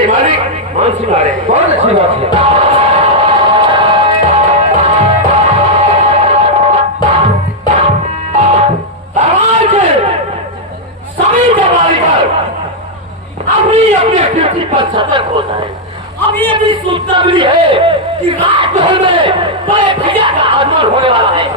बड़े मालिक मान सिंह आ रहे हैं। बहुत अच्छी बात है। सभी जमाईदार अभी अपने ड्यूटी पर सतर्क हो जाए। अब ये भी सूचना मिली है कि रात भर में बड़े भैया का आगमन होने वाला है।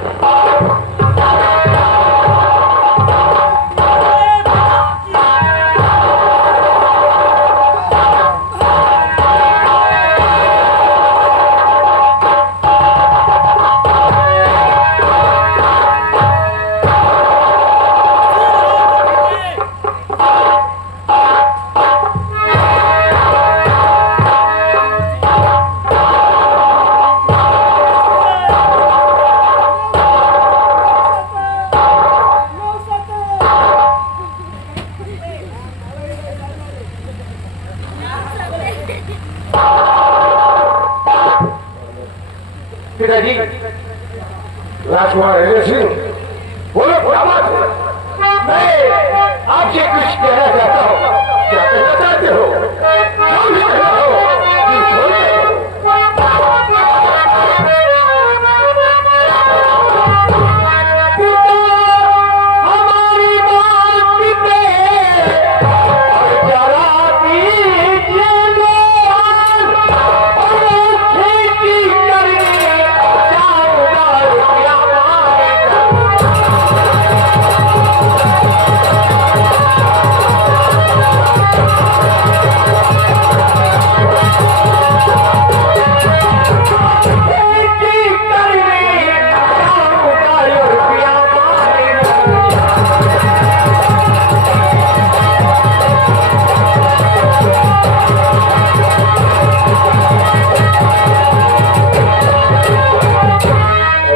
पिताजी, राजकुमार अजय सिंह, बोलो क्या बात है? मैं आपसे कुछ कहना चाहता हूँ। क्या कहना चाहते हो? क्यों नहीं कहना हो?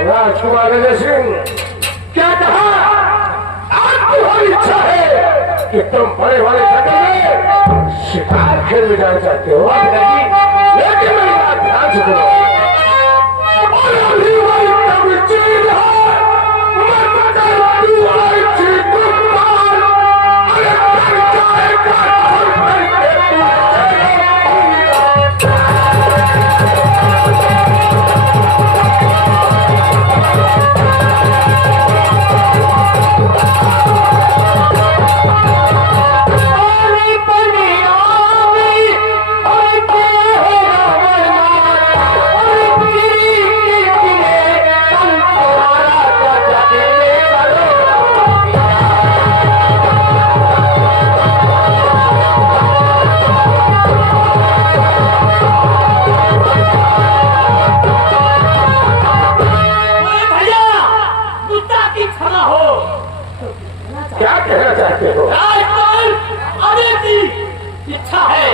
राजकुमार अजय सिंह, क्या कहा? आज तुम्हारी इच्छा है कि तुम बड़े वाले जंगल में शिकार खेलने जाना चाहते हो, लेकिन मेरी बात ध्यान से सुनो। और अभी वही कभी चीज है, मैं बता तू आई थी कुमार, अरे कर जाएगा घर करके क्या कहना चाहते हो? राजकुमार अजय की इच्छा है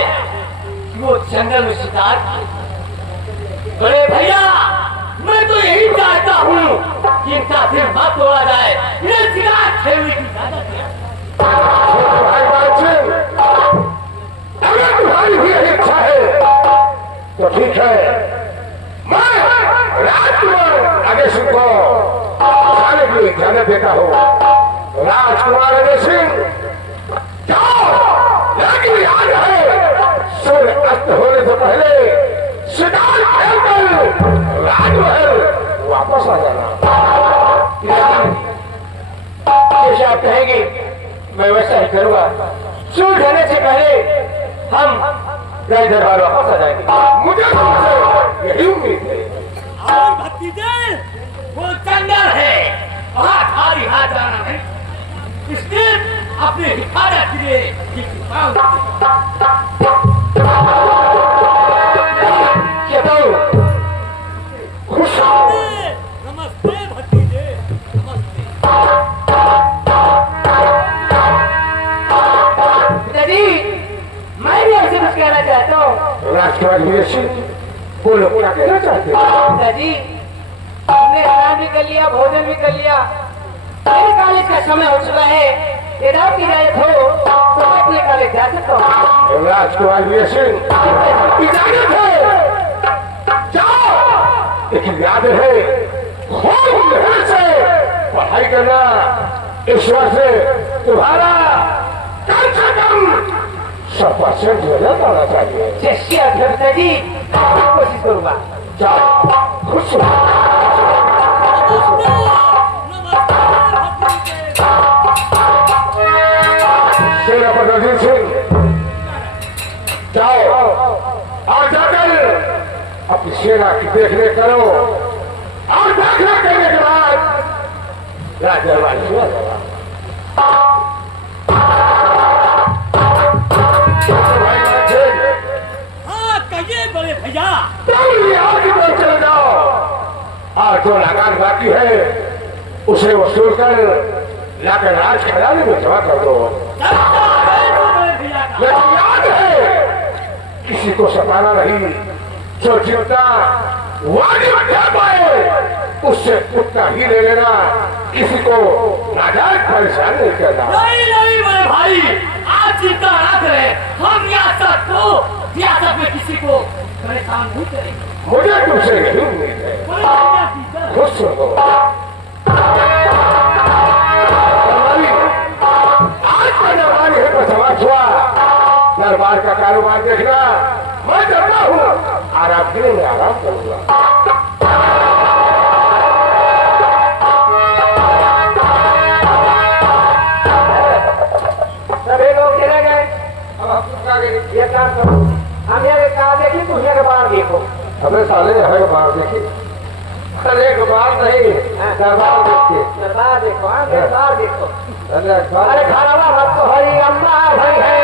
कि वो जंगल में शिकार करे। बड़े भैया, मैं तो यही चाहता हूँ कि इनका सिर मत तोड़ा जाए, इन्हें शिकार खेलने की इजाजत दिया। भाई बात से, अगर तुम्हारी भी यही इच्छा है तो ठीक है, मैं राजकुमार अजय सिंह को खाने के लिए इजाजत देता हूँ। राजकुमार अजय सिंह, जाओ, लेकिन याद है सूर्य अस्त होने से पहले शिकार खेलकर राजमहल वापस आ जाना। जैसे आप कहेंगे मैं वैसा ही करूंगा। सूर्य ढलने से पहले हम राज दरबार वापस आ जाएंगे। मुझे तुमसे यही उम्मीद है। भतीजे, वो जंगल है, वहां खाली हाथ जाना नहीं, इसलिए अपने हिफाजत के लिए खुश नमस्ते भतीजे, नमस्ते। पिताजी, मैं भी आपसे कुछ कहना चाहता हूँ। राजकुमार अजय सिंह, बोलो क्या कहना चाहते हो? पिताजी, हमने स्नान भी कर लिया, भोजन भी कर लिया, मेरे कॉलेज का समय हो चुका है। यदि आपकी इजाजत हो तो मैं अपने कॉलेज जा सकता हूँ। राजकुमार अजय सिंह, इजाजत है, जाओ, लेकिन याद है खूब मेहनत से पढ़ाई करना। इस वर्ष तुम्हारा कम से कम 100% रिजल्ट आना चाहिए। जैसे अध्यक्ष जी कोशिश करूंगा। जाओ खुश सेनापति अजीत सिंह, जाओ और जाकर अपनी सेना की देखरेख करो और देखरेख करने के बाद राज दरबार से आ जाओ। हाँ कहिए बड़े भैया। आगे बढ़ चले जाओ और जो लगान बाकी है उसे वसूल कर लाकर राज खजाने में जमा कर दो। लेकिन याद है किसी को सताना नहीं, जो जीवता वाजिब दे पाए उससे उतना ही ले लेना, किसी को नाजायज परेशान नहीं करना। नहीं नहीं बड़े भाई, आप चिंता ना करें, हम रियासत में किसी को परेशान नहीं करेंगे। मुझे तुमसे यही उम्मीद है। बड़े भैया की खुश रहो। आज का दरबार यहीं पर समाप्त हुआ। दरबार का कारोबार देखना मैं करता हूँ और आप दिन में आराम करूंगा। सभी लोग चले गए। अब हम ये काम करो, हम ये कहा देखिए तुम ये बाहर देखो। हमें साले यहाँ के बाहर देखिए, अरे एक बार नहीं दरबार देखिए। दरबार देखो, हाँ दरबार देखो। अरे खाना मत तो हरी अम्मा भाई है।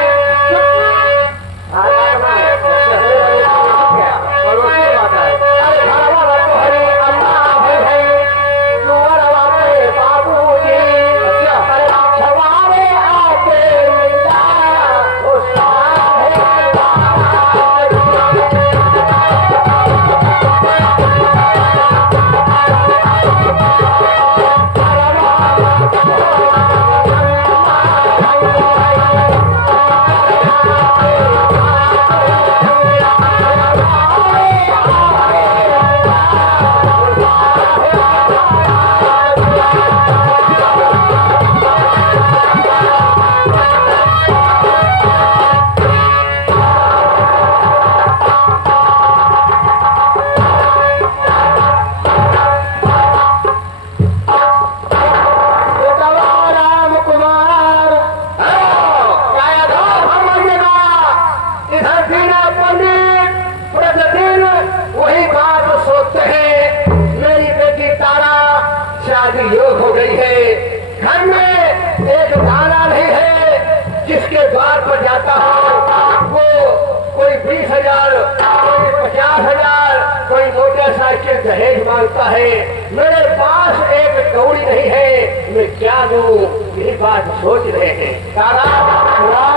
दहेज मांगता है, मेरे पास एक कौड़ी नहीं है, मैं क्या दूं? यही बात सोच रहे हैं। दादा राम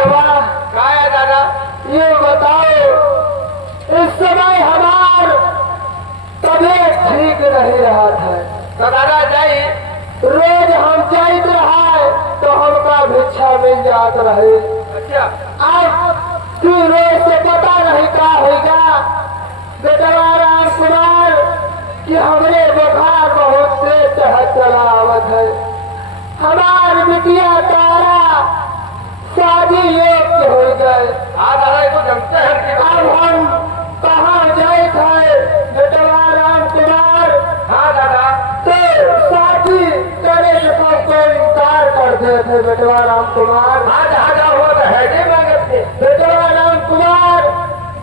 कुमार काया दादा ये बताओ, इस समय हमार तबीयत ठीक नहीं रहा था तो दादा जाइए, रोज हम जाइत रहा तो हमका भिक्षा मिल जात रहे। अच्छा अब तू रोज से पता नहीं क्या होगा बेटवा राम कुमार कि हमरे बुखार बहुत से चला आवत है। हमार बिटिया तारा शादी योग्य हो गए। तो जमते हैं अब हम कहाँ जाए थे बेटवा राम कुमार? हाँ दादा तो शादी करे तो कोई इनकार कर देते बेटवा राम कुमार। हाँ जहाँ जाओ वो तो है नहीं मांगते बेटवा राम कुमार।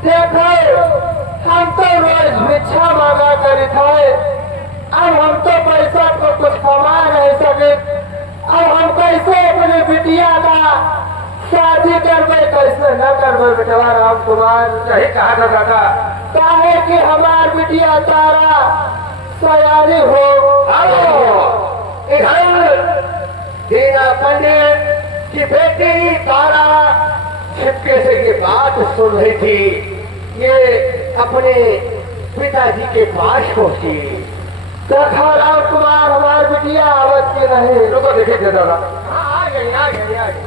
देखो हम तो रोज भिक्षा मांगा करी थे, अब हम तो पैसा को कुछ कमा नहीं सके। अब हम कैसे अपने बिटिया का शादी करवे, कैसे न करवे बेटवा राम कुमार? सही कहा था दादा, काहे कि हमार बिटिया तारा सयानी हो। इधर दीना पंडित की बेटी तारा छिपके से ये बात सुन रही थी, ये अपने पिताजी के पास पहुंची। देखा राम कुमार हमारी बिटिया आवत के रहे। रुको देखे दादा। आ गई आ गई आ गई।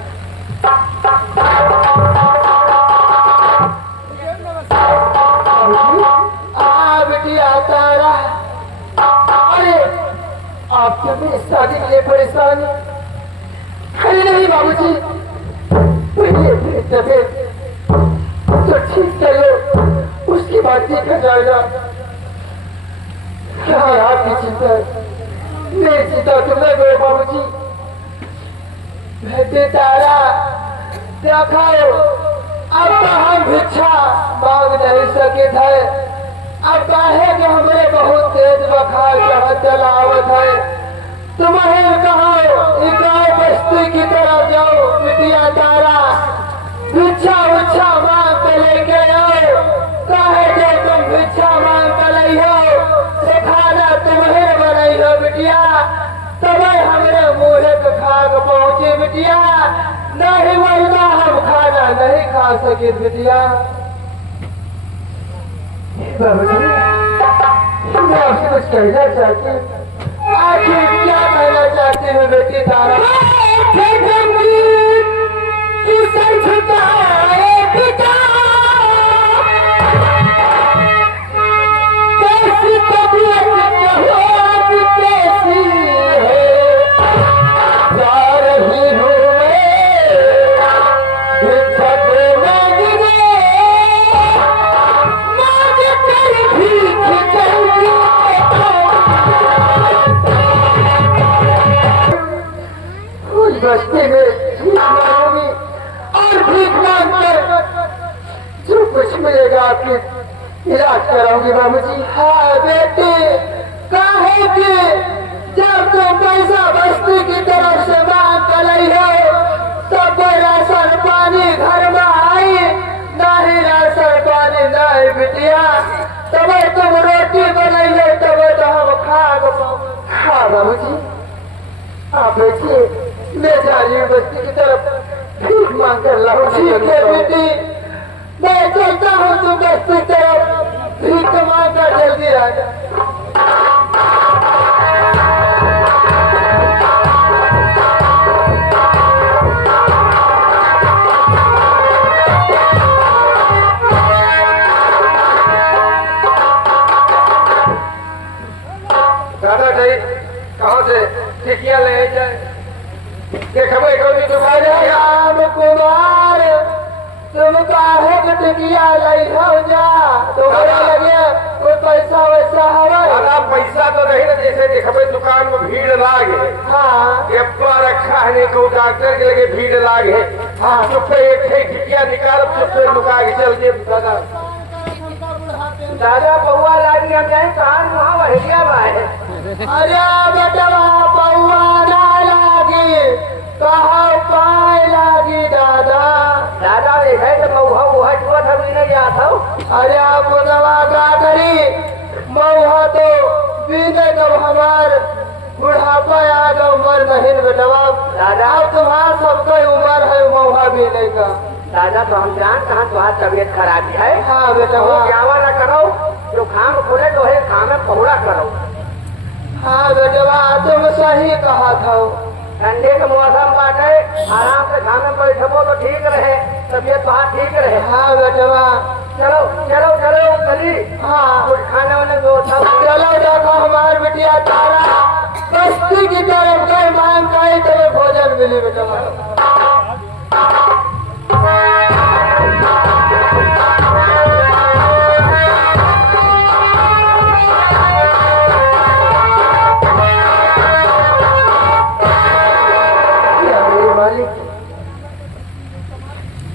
बिटिया तारा, अरे आपके भी शादी के लिए परेशान? अरे नहीं बाबूजी, तो ठीक चलो, उसकी बात देखा जाएगा। क्या है आपकी चिंता है? मेरी चिंता तुम्हें गए बाबूजी। बेटे तारा देखो, अब तो हम भिक्षा मांग नहीं सके थे। अब काहे कि हमरे बहुत तेज बुखार चढ़ चलावत है। तुम्हें कहो गाँव बस्ती की तरफ जाओ, बिटिया तारा भिक्षा उच्छा मांग के लेके आओ। काहे जे तुम भिक्षा मांग के लाई हो, तो खाना तुम्हें बनाई हो बिटिया। तबे हमरे मुँह पे खाक पहुंचे बिटिया, नहीं वरना हम खाना नहीं खा सके बिटिया। मैं आपसे कुछ कहना चाहती हूँ। आखिर क्या कहना चाहती हूँ बेटी तारा? कैसी तबीयत कैसी है, जा रही हूँ बस्ती में भीख मांगूंगी और भीख मांग कर जो कुछ मिलेगा आपकी इलाज कराऊंगी बाबूजी। हाँ बेटे, काहे कि जब तुम पैसा बस्ती की तरफ से मांग कर लाई हो, तो कोई राशन पानी घर में आई नहीं, राशन पानी नहीं बिटिया। तब तुम रोटी बनाई हो, तब तो हम खा। हाँ बाबूजी, आप बैठिए, मैं जा रही हूँ बस्ती की तरफ भीख मांग कर लाऊं। ठीक है बेटी, मैं चलता हूँ, तुम बस्ती की तरफ भीख मांग कर जल्दी आ जा। दादा जी कहाँ से टिकिया ले जाए? देखो दुकान राम कुमार, तुम काहे के टिकिया लाई हो जा? तुम्हारे लगे कोई पैसा वैसा है? दादा पैसा तो नहीं ना, जैसे देखो दुकान में भीड़ लागे। हाँ एप्पा रखा है नहीं, को डॉक्टर के लगे भीड़ लागे। हाँ चुप एक टिकिया निकाल, चुप से लुका के चल दे। दादा पौआ लागी, हम जाए कहाँ वहाँ वहिया बाहे। अरे बेटा वहाँ पौआ ना लागी, कहाँ पाए लागी दादा। दादा देखा तो मऊहा वहा छुआ था भी नहीं आता। अरे आप दवा का करी, मऊहा तो बीने कब हमार बुढ़ापा आ गया, उम्र नहीं बेटवा। दादा अब तुम्हारा सबका उम्र है मऊहा बीने का। दादा तो हम जान कहाँ तुम्हारी तबीयत खराब है। हाँ बेटा, जावा न करो, जो खाम खोले तो है खाम में पहुड़ा करो। हाँ बेटवा, तुम सही कहा था। ठंडे के मौसम बाटे, आराम से खाने बैठबो तो ठीक रहे, तबीयत बात ठीक रहे। हाँ बेटवा, चलो चलो चलो गली। हाँ कुछ खाने वाने व्यवस्था। चलो देखो हमारे बिटिया तारा बस्ती की तरफ गए, मांग गए तो भोजन मिली बेटवा।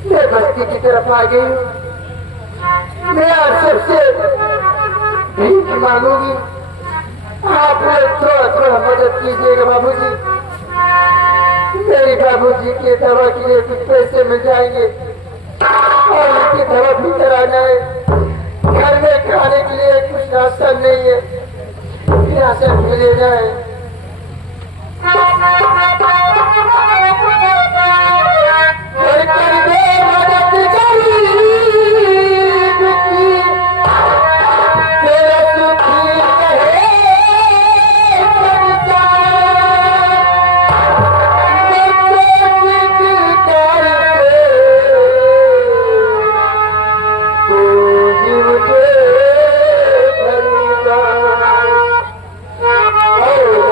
मैं बस्ती की तरफ आ गई, मैं आज सबसे भीख मांगूंगी। आप लोग थोड़ा थोड़ा मदद कीजिएगा बाबूजी। मेरे बाबूजी के दवा के लिए कुछ पैसे मिल जाएंगे और उनकी दवा भीतर आ जाए। घर में खाने के लिए कुछ राशन नहीं है, राशन मिले जाए। Oh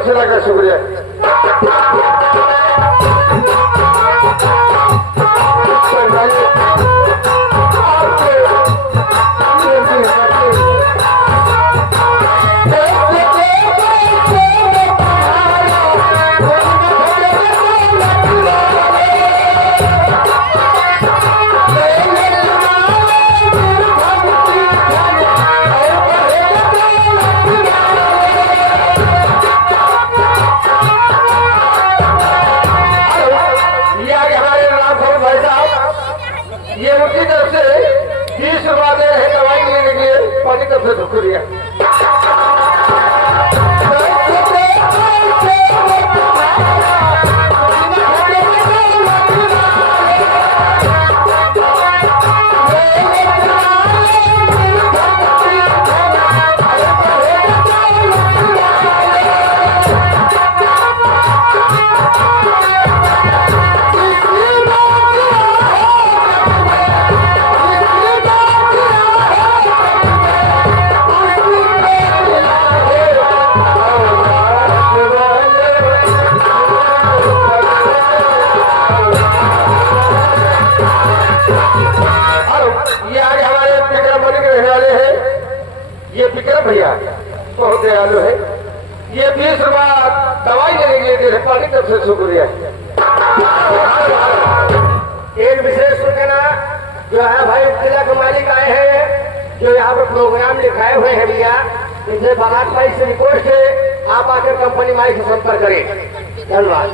तरफ से लगा शुक्रिया। ये उनकी तरफ से 30 रुपया दे रहे दवाई लेने के लिए, पानी तरफ से शुक्रिया। ये विक्रम भैया बहुत दयालु है, ये 20 रुपया दवाई लेने के लिए पानी तरफ से शुक्रिया। एक विशेष सूचना जो है भाई जिला के मालिक आए हैं, जो यहाँ पर प्रोग्राम लिखाए हुए हैं भैया, इनसे बालाट भाई से रिक्वेस्ट है आप आकर कंपनी मालिक से संपर्क करें। धन्यवाद।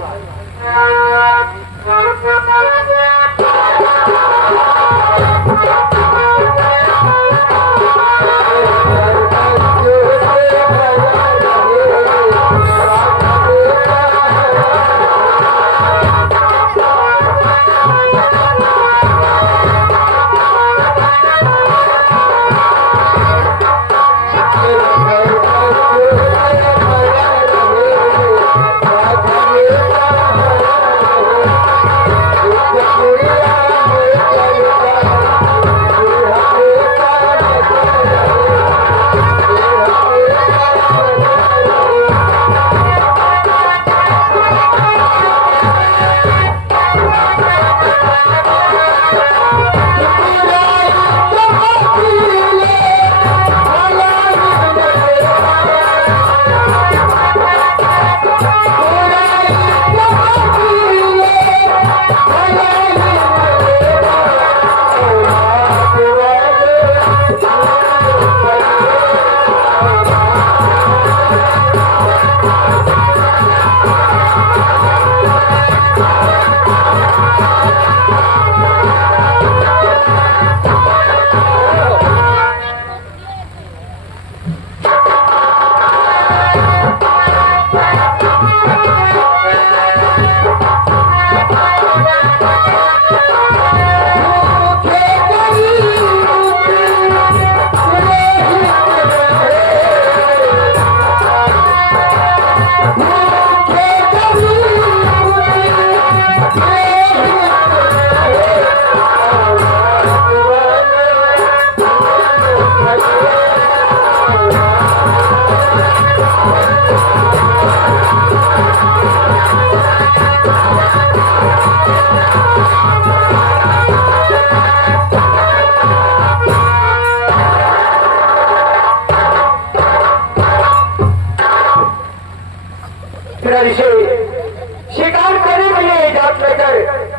शिकार करने के लिए इजाजत लेकर